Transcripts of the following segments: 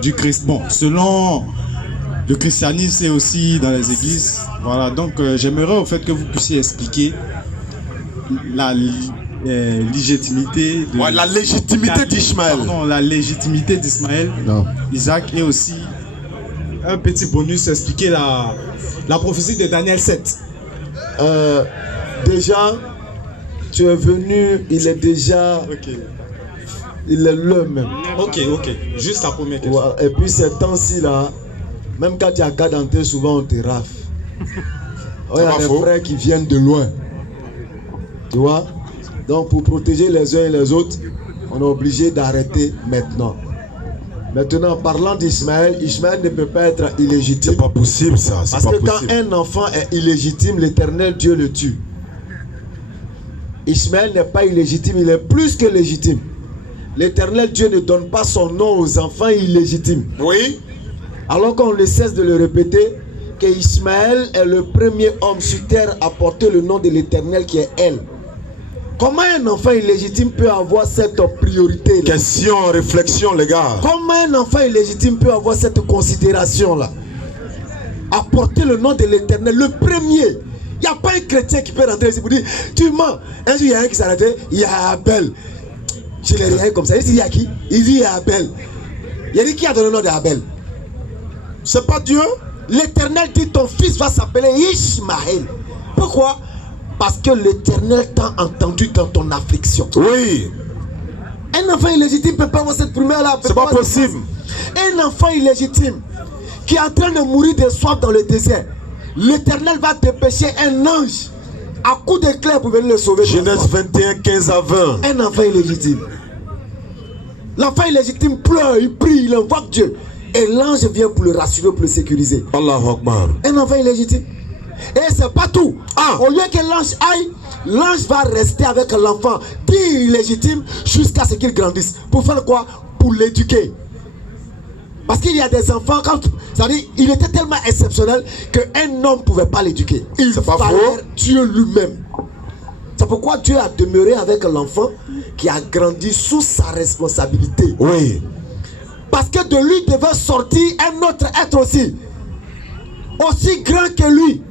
du Christ. Bon, selon le christianisme, c'est aussi dans les églises. Voilà, donc j'aimerais au fait que vous puissiez expliquer la légitimité de... Ouais, la légitimité d'Ishmaël. Pardon, la légitimité d'Ismaël, Isaac, et aussi un petit bonus, expliquer la prophétie de Daniel 7. Déjà, tu es venu, il est déjà... Il est le même. Ok. Juste la première question. Ouais, et puis ces temps-ci là, même quand tu as qu'à denter, souvent on te rafle. Il y a des frères qui viennent de loin. Tu vois? Donc pour protéger les uns et les autres, on est obligé d'arrêter maintenant. Maintenant, parlant d'Ismaël, Ismaël ne peut pas être illégitime. C'est pas possible ça. Parce que quand un enfant est illégitime, l'Éternel Dieu le tue. Ismaël n'est pas illégitime, il est plus que légitime. L'Éternel Dieu ne donne pas son nom aux enfants illégitimes. Oui. Alors qu'on ne cesse de le répéter, que Ismaël est le premier homme sur terre à porter le nom de l'Éternel qui est elle. Comment un enfant illégitime peut avoir cette priorité là? Question, réflexion les gars. Comment un enfant illégitime peut avoir cette considération là? À porter le nom de l'Éternel, le premier. Il n'y a pas un chrétien qui peut rentrer ici pour dire tu mens. Un jour il y a un qui s'est arrêté, il y a Abel. Je l'ai rien comme ça. Il dit il y a qui? Il dit il y a Abel. Il a dit qui a donné le nom d'Abel? C'est pas Dieu. L'Éternel dit ton fils va s'appeler Ishmaël. Pourquoi? Parce que l'Éternel t'a entendu dans ton affliction. Oui. Un enfant illégitime ne peut pas avoir cette primaire-là. C'est pas possible. Un enfant illégitime qui est en train de mourir de soif dans le désert, l'Éternel va dépêcher un ange à coup d'éclair pour venir le sauver. Genèse 21, 15 à 20. Un enfant illégitime. L'enfant illégitime pleure, il prie, il invoque Dieu. Et l'ange vient pour le rassurer, pour le sécuriser. Allahu Akbar. Un enfant illégitime. Et c'est pas tout. Au lieu que l'ange aille, l'ange va rester avec l'enfant dit illégitime jusqu'à ce qu'il grandisse. Pour faire quoi? Pour l'éduquer. Parce qu'il y a des enfants, c'est-à-dire, il était tellement exceptionnel qu'un homme ne pouvait pas l'éduquer. Il fallait Dieu lui-même. C'est pourquoi Dieu a demeuré avec l'enfant qui a grandi sous sa responsabilité. Oui. Parce que de lui devait sortir un autre être aussi aussi grand que lui,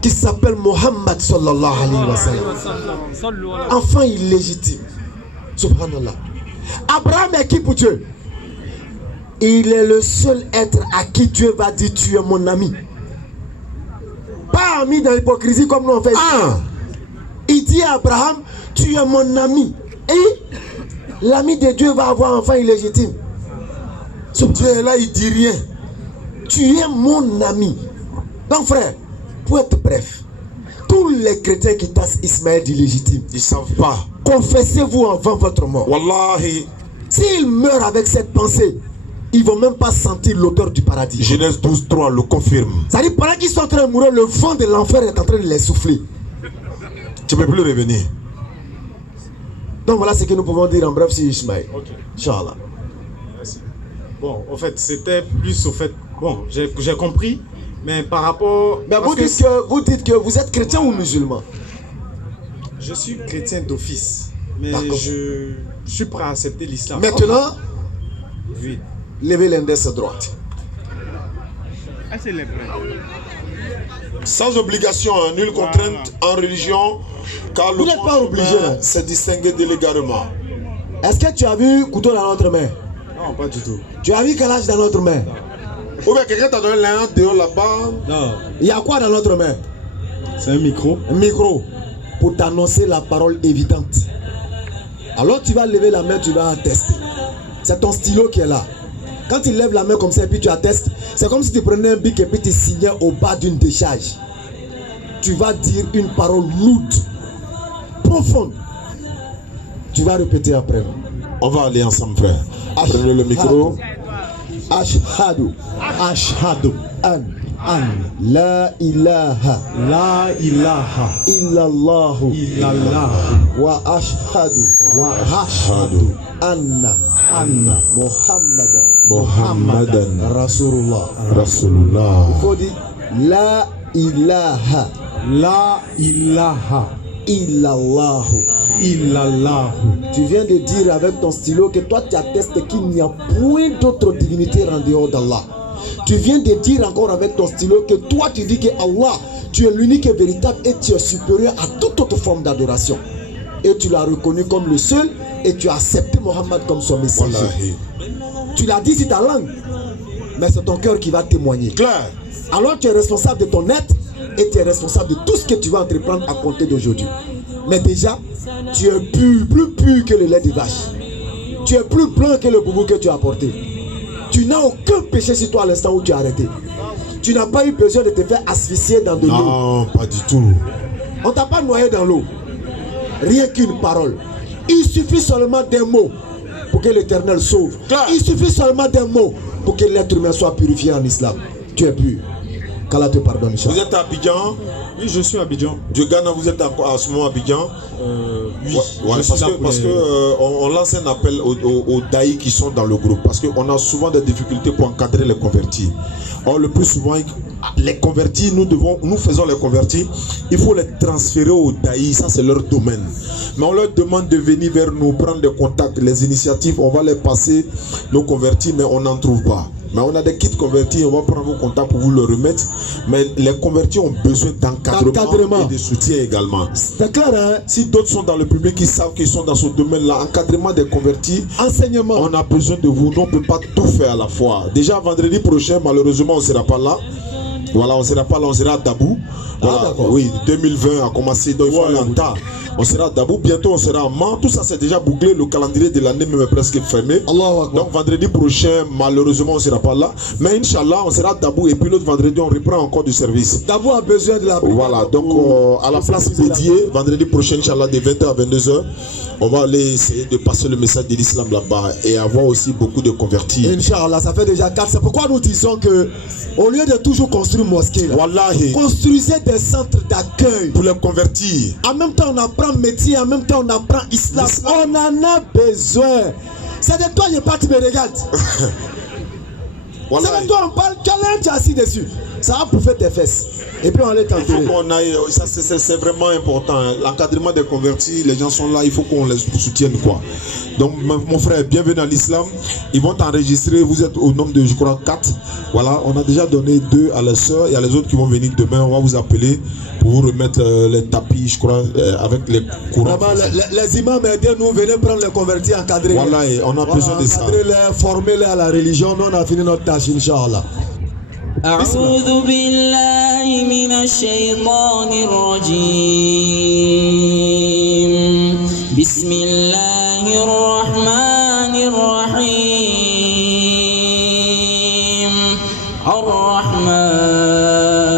qui s'appelle Mohammed sallallahu alayhi wa sallam. Enfant illégitime. Subhanallah. Abraham est qui pour Dieu? Il est le seul être à qui Dieu va dire tu es mon ami. Pas ami dans l'hypocrisie comme nous on fait. Il dit à Abraham tu es mon ami. Et l'ami de Dieu va avoir un enfant illégitime. Ce Dieu est là, il dit rien. Tu es mon ami. Donc frère, pour être bref, tous les chrétiens qui tassent Ismaël d'illégitime, ils ne savent pas. Confessez-vous avant votre mort. Wallahi. S'ils meurent avec cette pensée, ils ne vont même pas sentir l'odeur du paradis. Genèse 12, 3 le confirme. C'est-à-dire pendant qu'ils sont en train de mourir, le vent de l'enfer est en train de les souffler. Tu ne peux plus revenir. Donc voilà ce que nous pouvons dire en bref sur Ismaël. Ok. Inch'Allah. Merci. Bon, en fait, c'était plus au fait... Bon, j'ai compris, mais par rapport... Mais vous dites que vous êtes chrétien ou musulman? Je suis chrétien d'office, mais je suis prêt à accepter l'islam. Maintenant, oui. Levez l'index droite. Sans obligation, nulle contrainte en religion, car vous n'êtes pas obligé se distinguer délégalement. Est-ce que tu as vu couteau dans notre main? Non, pas du tout. Tu as vu calage dans notre main? Ou bien quelqu'un t'a donné l'un dehors là-bas? Non. Il y a quoi dans notre main? C'est un micro. Un micro pour t'annoncer la parole évidente. Alors tu vas lever la main, tu vas attester. C'est ton stylo qui est là. Quand tu lèves la main comme ça et puis tu attestes, c'est comme si tu prenais un bic et puis tu signais au bas d'une décharge. Tu vas dire une parole lourde, profonde. Tu vas répéter après. On va aller ensemble, frère. Prenez le micro. Ashhadu. Ashhadu. An. La ilaha. La ilaha. Illallahu. Illallah. Wa ashhadu. Wa ashhadu. Anna. Muhammadan. Rasulullah. Rasulullah. Il faut dire la ilaha. La ilaha. Illallahu. illallah. Tu viens de dire avec ton stylo que toi tu attestes qu'il n'y a point d'autre divinité en dehors d'Allah. Tu viens de dire encore avec ton stylo que toi tu dis que Allah, tu es l'unique et véritable et tu es supérieur à toute autre forme d'adoration. Et tu l'as reconnu comme le seul et tu as accepté Mohammed comme son messager. Wallahi. Tu l'as dit sur ta langue, mais c'est ton cœur qui va témoigner. Clair. Alors tu es responsable de ton être et tu es responsable de tout ce que tu vas entreprendre à compter d'aujourd'hui. Mais déjà, tu es plus pur que le lait de vache. Tu es plus blanc que le boubou que tu as apporté. Tu n'as aucun péché sur toi à l'instant où tu as arrêté. Tu n'as pas eu besoin de te faire asphyxier dans de l'eau. Non, pas du tout. On t'a pas noyé dans l'eau. Rien qu'une parole. Il suffit seulement d'un mot pour que l'Éternel sauve. Claire. Il suffit seulement d'un mot pour que l'être humain soit purifié en islam. Tu es pur. Qu'Allah te pardonne. Vous êtes à Abidjan? Oui, je suis à Abidjan. De Ghana, vous êtes à ce moment à Abidjan? Oui, Ouais, parce que on lance un appel aux daïs qui sont dans le groupe. Parce qu'on a souvent des difficultés pour encadrer les convertis. Or, le plus souvent, les convertis, nous faisons les convertis, il faut les transférer aux daïs, ça c'est leur domaine. Mais on leur demande de venir vers nous, prendre des contacts, les initiatives, on va les passer, nos convertis, mais on n'en trouve pas. Mais on a des kits convertis, on va prendre vos contacts pour vous le remettre. Mais les convertis ont besoin d'encadrement et de soutien également. C'est clair, hein? Si d'autres sont dans le public, qui savent qu'ils sont dans ce domaine-là, encadrement des convertis, Enseignement. on a besoin de vous. Nous, on ne peut pas tout faire à la fois. Déjà, vendredi prochain, malheureusement, on ne sera pas là. Voilà, on ne sera pas là, on sera à Dabou. Voilà, oui, 2020 a commencé, donc il faut aller en tas. On sera à Dabou, bientôt on sera à Man. Tout ça, c'est déjà bouclé. Le calendrier de l'année même est presque fermé. Donc, vendredi prochain, malheureusement, on ne sera pas là. Mais Inch'Allah, on sera à Dabou. Et puis l'autre vendredi, on reprend encore du service. Dabou a besoin de la brigade. Voilà, donc à la place dédiée, vendredi prochain, Inch'Allah, de 20h à 22h, on va aller essayer de passer le message de l'islam là-bas et avoir aussi beaucoup de convertis. Inch'Allah, ça fait déjà 4. C'est pourquoi nous disons que, au lieu de toujours construire une mosquée, là, Wallahi, construisez des centres d'accueil. pour les convertir. En même temps, on apprend métier, en même temps, on apprend islam. On en a besoin. C'est de toi, je pas, tu me regardes. C'est Wallahi. de toi, on parle, tu as l'air, tu es assis dessus. Ça va bouffer tes fesses. Et puis on allait Il faut t'enterrer. qu'on aille, ça c'est vraiment important. Hein. L'encadrement des convertis, les gens sont là, il faut qu'on les soutienne quoi. Donc mon frère, bienvenue à l'islam. Ils vont t'enregistrer, vous êtes au nombre de je crois 4. Voilà, on a déjà donné 2 à la soeur, il y a les autres qui vont venir demain, on va vous appeler pour vous remettre les tapis, je crois, avec les courants. Vraiment, les imams, aidez-nous, venez prendre les convertis, encadrer. Voilà, et on a besoin de ça. Encadrer-les, former-les à la religion. Nous, on a fini notre tâche, Inch'Allah. أعوذ بالله من الشيطان الرجيم بسم الله الرحمن الرحيم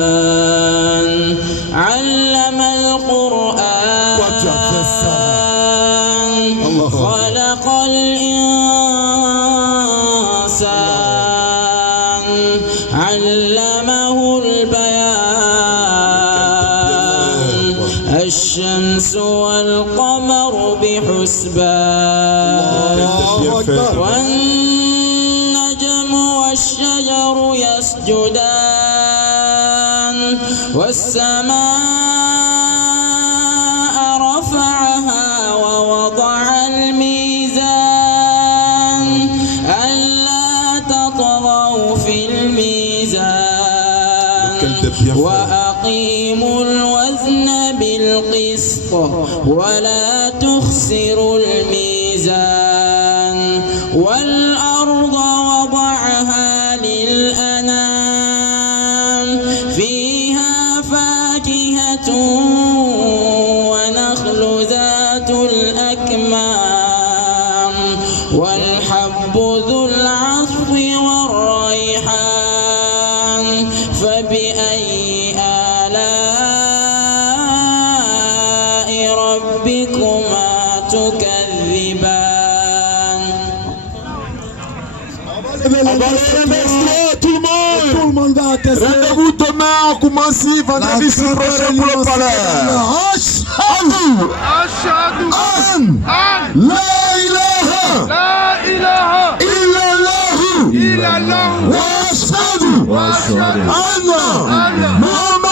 الرحمن علم القرآن خلق الإنسان علمه البيان الشمس والقمر بحسبان والنجم والشجر يسجدان والسماء رفعها ووضع الميزان ألا تطغوا في الميزان وأقيموا الوزن بالقسط ولا تخسروا الميزان والأرض وضعها للأنام فيها فاكهة ونخل ذات الأكمام والحب ذو العصف والريحان فبأي آلاء ربكما تكذبان Tout le monde. Tout le monde va attester. Rendez-vous demain, on commence vendredi prochain pour le palais. أشهد An أن La ilaha لا إله illallah إلا الله wa ashhadu وأشهد anna أن Muhammad